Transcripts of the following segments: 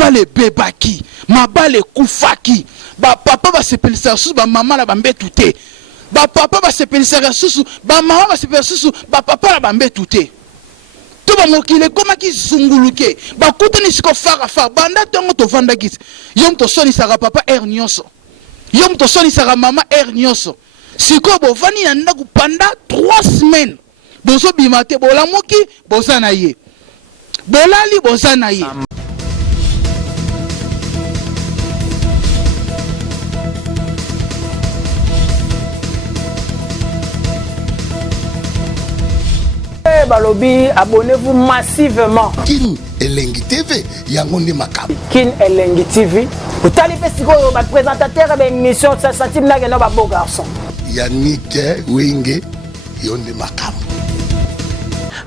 mabale bebaki mabale kufaki ba papa ba sepelisa susu ba mama la bambe tuté ba papa ba sepelisa susu ba mama ba sepelisa susu ba papa la bambe tuté to ba mokile koma ki zunguluke ba kutani siko fara banda tongo to vanda kit yom to soni saka papa nyonso yom to soni saka mama nyonso siko bo vani na ndaku panda 3 semaines bozo bimate bolamuki bozana ye bolali bozana ye Balobi, abonnez-vous massivement. Kin Elengi TV, Yangonde Makam. Kin Elengi TV. Vous allez faire ce que votre présentateur de l'émission, ça sentit là que un beau garçon. Yannick Wenge, Yonde Makam.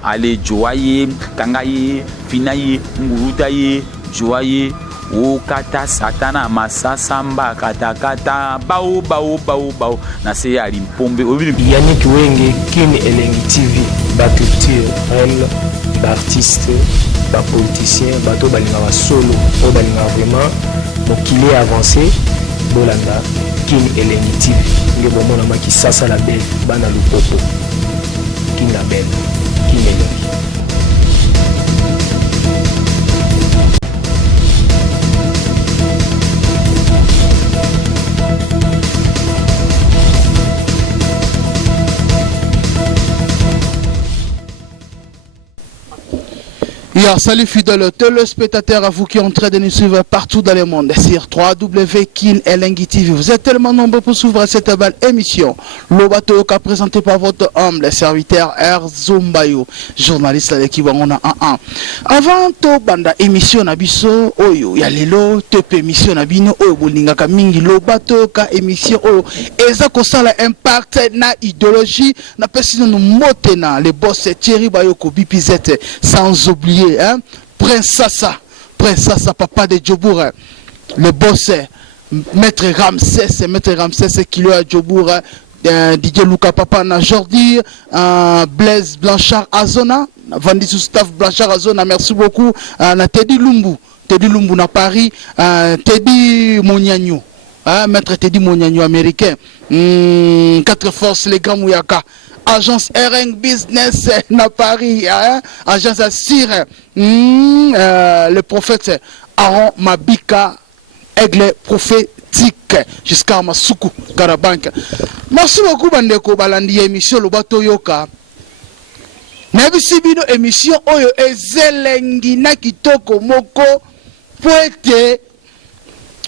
Allez, joye, kangaye, finaye, ngurutaye, joye. O kata satana masa samba kata kata bao na se ya limpombe Yannick Wenge Kin Elengi TV ba culture elle d'artiste ba politicien bato balinga solo o balinga vraiment mokili avancé bolanda Kin Elengi TV nge bomona maki sasa la belle bana lupopo Kin la belle Kin Elengi. Salut fidèles téléspectateurs, à vous qui êtes en train de nous suivre partout dans le monde sur www.Kin Elengi TV. Vous êtes tellement nombreux pour suivre cette belle émission. Le bateau qu'a présenté par votre humble serviteur Erzumbayo, journaliste de l'équipe on a un. Avant to banda émission nabiso oyo ya lelo tepe émission nabino oyo bolinga ka mingi lo bateau ka émission oyo eza ko sala impact na idéologie na pesino no motena les boss Thierry Bayoko Bipizette sans oublier Prince Sassa, papa de Djobour, le boss, maître Ramsès qui lui a Djobour, Didier Luka Papa na Jordi, Blaise Blanchard Azona, Vandi sous staff Blanchard Azona, merci beaucoup, na Teddy Lumbu na Paris, Teddy Moniagno. Maître Teddy Moniagno américain, 4 forces les grands Mouyaka. Agence RN Business na Paris, agence Assire, le prophète Aaron Mabika, aigle prophétique, jusqu'à Masuku, Garabank. Merci beaucoup, Bandeko Balandi, émission Lobato Yoka. Nabisibino émission Oyo Ezelengi na Kitoko Moko, poète.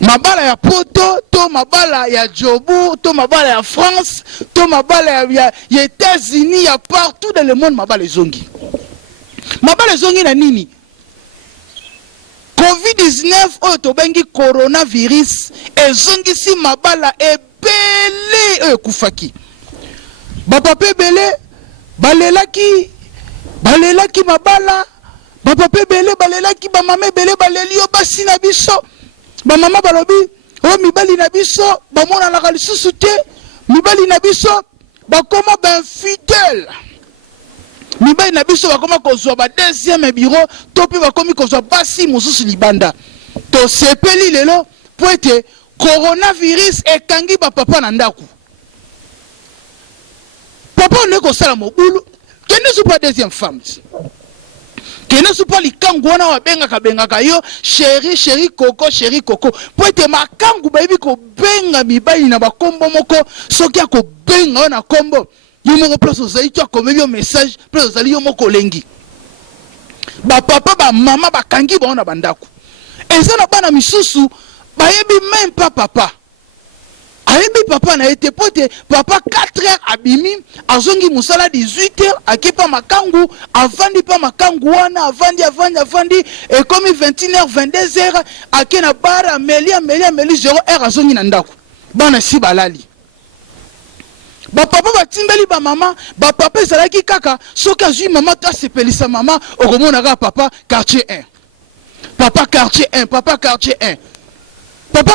Mabala ya poto, to mabala ya Djobour, to mabala ya France, to mabala ya États-Unis, ya partout dans le monde mabala zongi. Mabala zongi na nini? Covid-19 oyo to bengi coronavirus ezongi si mabala ebele oyo kufaki. Bapapa ebele balelaki mabala, bapapa ebele balelaki ba mama ebele baleli yo basi na biso. Ba mama balobi o mibali na biso ba mona la lisusu te mibali na biso ba koma ba infidèle mibali na biso ba koma kozwa ba deuxième bureau to pe ba komi kozwa basi mususu libanda to sepeli lelo po ete coronavirus ekangi ba papa na ndaku papa ne ko sala mobulu kende su pas deuxième femme kene supa likangu wana wabengaka yo chéri koko po ete makangu bayebi kobenga mibali na bakombo moko soki akobenga yo na kombo yo moko place ozali to akomeli yo message place ozali yo moko olengi bapapa bamama bakangi bango na bandako eza na bana misusu bayebi même pas papa ayebi papa na ete pote papa 4h abimi azongi musala 18h akepa makangu avandi pa makangu wana avandi et comme 21h 22h akena bara meli 0h azongi na ndako bana si balali bapapa batimbeli ba mama bapapa ezalaki kaka soki azwi mama to asepelisa mama okomonaka papa quartier 1 papa quartier 1 papa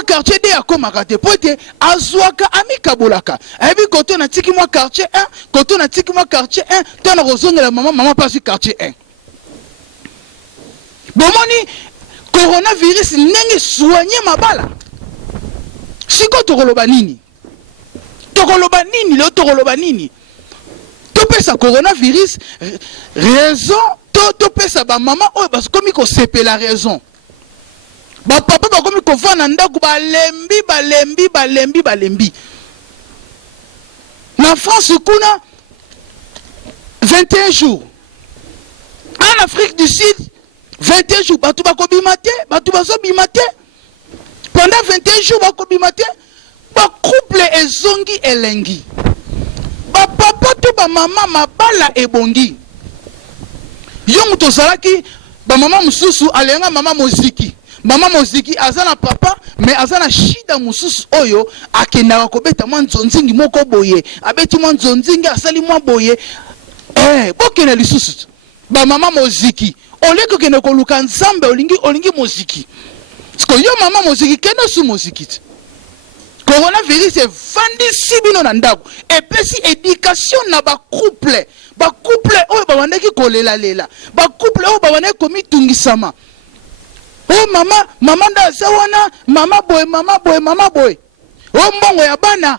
quartier de akomaka te po ete azwaka amikabolaka ayebi koto na tiki mwa quartier 1 koto na tiki mwa quartier 1 to na kozongela mama pasi quartier 1 bomoni coronavirus ndenge soigner mabala. Siko tokoloba nini? Tokoloba nini le tokoloba nini? Topesa coronavirus raison topesa ba maman oyo parce que komi ko sepe la raison. Ba papa ba komi ko vana ndako balembi. Na France kuna 21 jours. En Afrique du Sud 21 jours batu ba ko bimate, batu ba so bimate. Pendant 21 jours ba ko bimate, ba couple ezongi elengi. Ba papa to ba mama mabala ebongi. Yo muto salaki ba mama mususu alenga mama moziki. Mama moziki azana papa mais azana shida mususu oyo akenda kobeta mwanzonzingi moko boye. Abeti mwanzonzingi asali mwa boye. Bokene lisusu. Ba mama moziki. Oleko kene koluka nzambe olingi moziki. Parce que yo mama moziki kene su moziki. Coronavirus est vandisi bino na ndako. Et puis éducation na ba couple oyo ba wandeki kolela lela. Ba couple oyo ba wandeki komitungisama. Oh mama nda sawana, mama boy. Oh mbongo ya bana.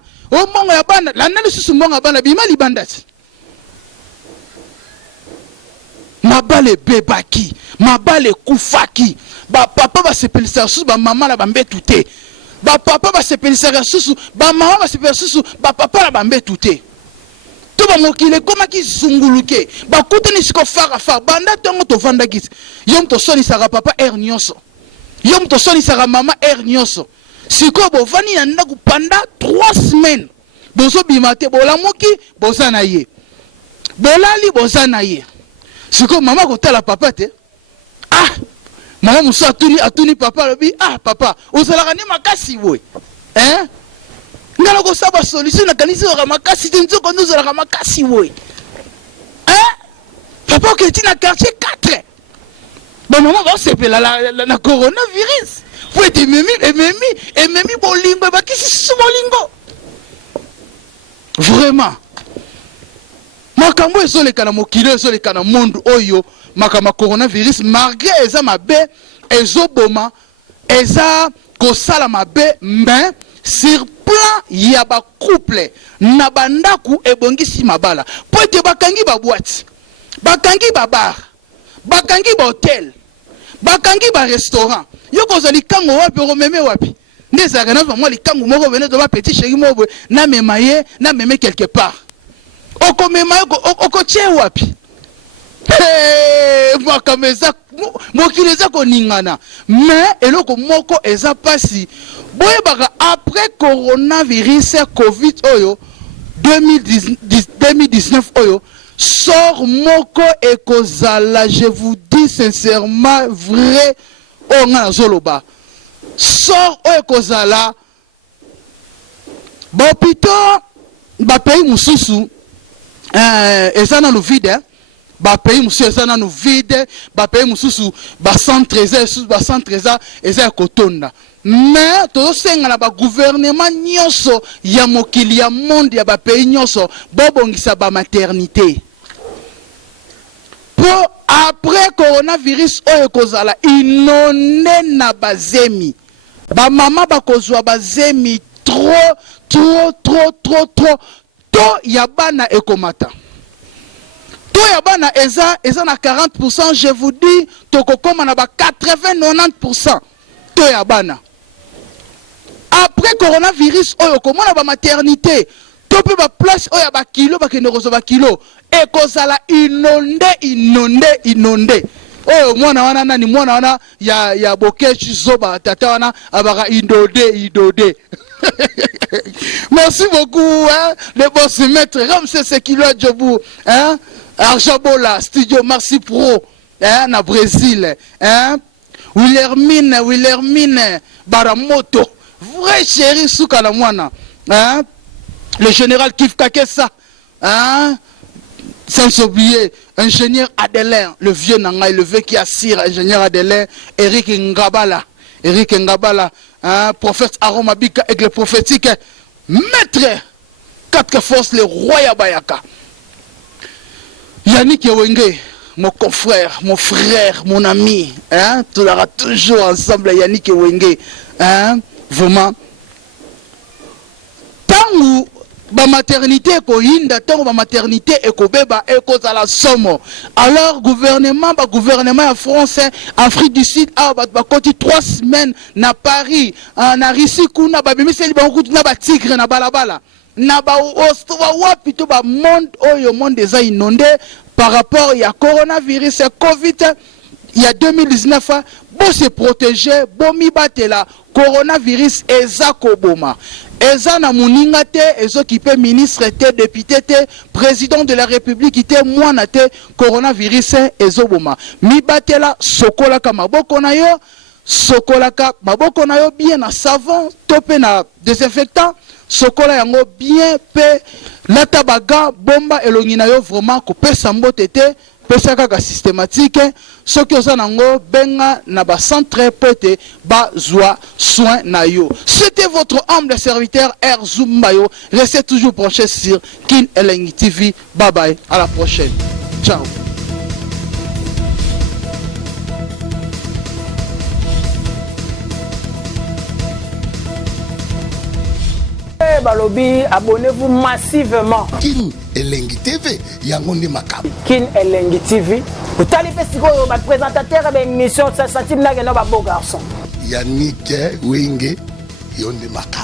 La nani susu mbongo ya bana bima libandati. Mabale bebaki, mabale kufaki. Ba papa ba sepelisa susu ba mama la bambe tuté. Ba papa ba sepelisa susu, ba mama ba sepelisa susu, ba papa la bambe tuté. To ba mokile koma ki zunguluke. Ba kutani siko fara banda tongo to vanda git. Yom to soni sara papa nyonso. Yom to soni sara mama nyonso. Siko bo vani na ndaku panda 3 semaines. Bozo bimate bola moki bozana ye. Bolali bozana ye. Siko mama kotala papa te. Mama muso atuni papa lobi papa ozalaka ni makasi boy. Ngala ko saba solution na kanisi wa makasi nzoko ndozalaka makasi boy. Papa ko tina quartier 4. Bon maman va sepela la coronavirus. Faut être memi bolingo ba kisi su bolingo. Vraiment. Makambo ezoleka na mokilo ezoleka na monde oyo makama coronavirus malgré eza mabe ezoboma eza kosala mabe mais sur plan ya ba couple na bandaku ebongisi mabala po ete bakangi ba boîte bakangi ba bar bakangi ba hotel bakangi ba restaurant yo kozali kango wapi romeme wapi ndezaka na mwa likango moko bene to ba petit chéri moko na memaye na meme quelque part okomema okotie wapi makameza mokileza koningana mais eloko moko eza pasi boyebaka après coronavirus covid oyo 2019 oyo sort moko ekozala je vous dis sincèrement vrai onga nazoloba sort oyo ekozala bopito bapays mususu eza na le vide ba pays mususu eza na no vide ba pays mususu ba centre eza kotonda mais to senga na ba gouvernement nyonso ya mokili ya monde ya ba pays nyonso bobongisa ba maternité pour après coronavirus oyo kozala inonde na bazemi ba mama ba kozwa bazemi trop to ya bana ekomata to ya bana eza na 40%, je vous dis tokokoma na ba 80-90% to ya bana après coronavirus oyo komona ba maternité to pe ba place oyo ba kilo ba kende kozo ba kilo ekozala inonde oyo mwana wana nani mwana wana ya bokechi zoba tata wana abaka indode Merci beaucoup, hein, les boss maîtres Ramsès Sekilo Djobou, hein, Arjabola, Studio Marcy Pro, hein, na Brésil, hein, Wilhelmine Baramoto, vrai chéri Soukala Mwana, hein, le général Kif Kakessa, hein, sans oublier, ingénieur Adelin, le vieux Nangaï, le vieux qui assire, ingénieur Adelin, Eric Ngabala, hein, prophète Aromabika, aigle prophétique, maître, 4 forces, le roi Yabayaka. Yannick Yewenge, mon confrère, mon frère, mon ami, hein, tu l'auras toujours ensemble, Yannick et Wenge, hein, vraiment. Tangu ba maternité ko hinda, tangu ba maternité eko beba eko zala somo. Alors gouvernement ya français, Afrique du Sud, ba koti 3 semaines na Paris, na Russie kuna ba bimiseli ba kutu na ba tigre na balabala. Na ba ostowa wapi to ba monde oyo monde eza inondé par rapport ya coronavirus Covid. Il y a 2019, bon se protéger, bon mi batela coronavirus eza koboma. Eza na muninga te, ezo qui peut ministre te, député te, président de la République te, mwana te, coronavirus ezo boma. Mi batela sokola ka maboko na yo, sokola ka maboko na yo bien na savon, topé na désinfectant, sokola yango bien pe lata baga bomba elongi na yo vraiment ko pesa mbote te. Pesa kaka systématique, ce qui est nango benga na ba centre pote ba zwa soin na yo. C'était votre humble serviteur Erzumbayo. Restez toujours branchés sur Kin Elengi TV. Bye bye, à la prochaine. Ciao. Balobi, abonnez-vous massivement. Kin Elengi TV, yangonde makam. Kin Elengi TV. Vous allez faire ce présentateur de l'émission, ça s'intime là, il y a un beau garçon. Yannick Wenge, yonde makam.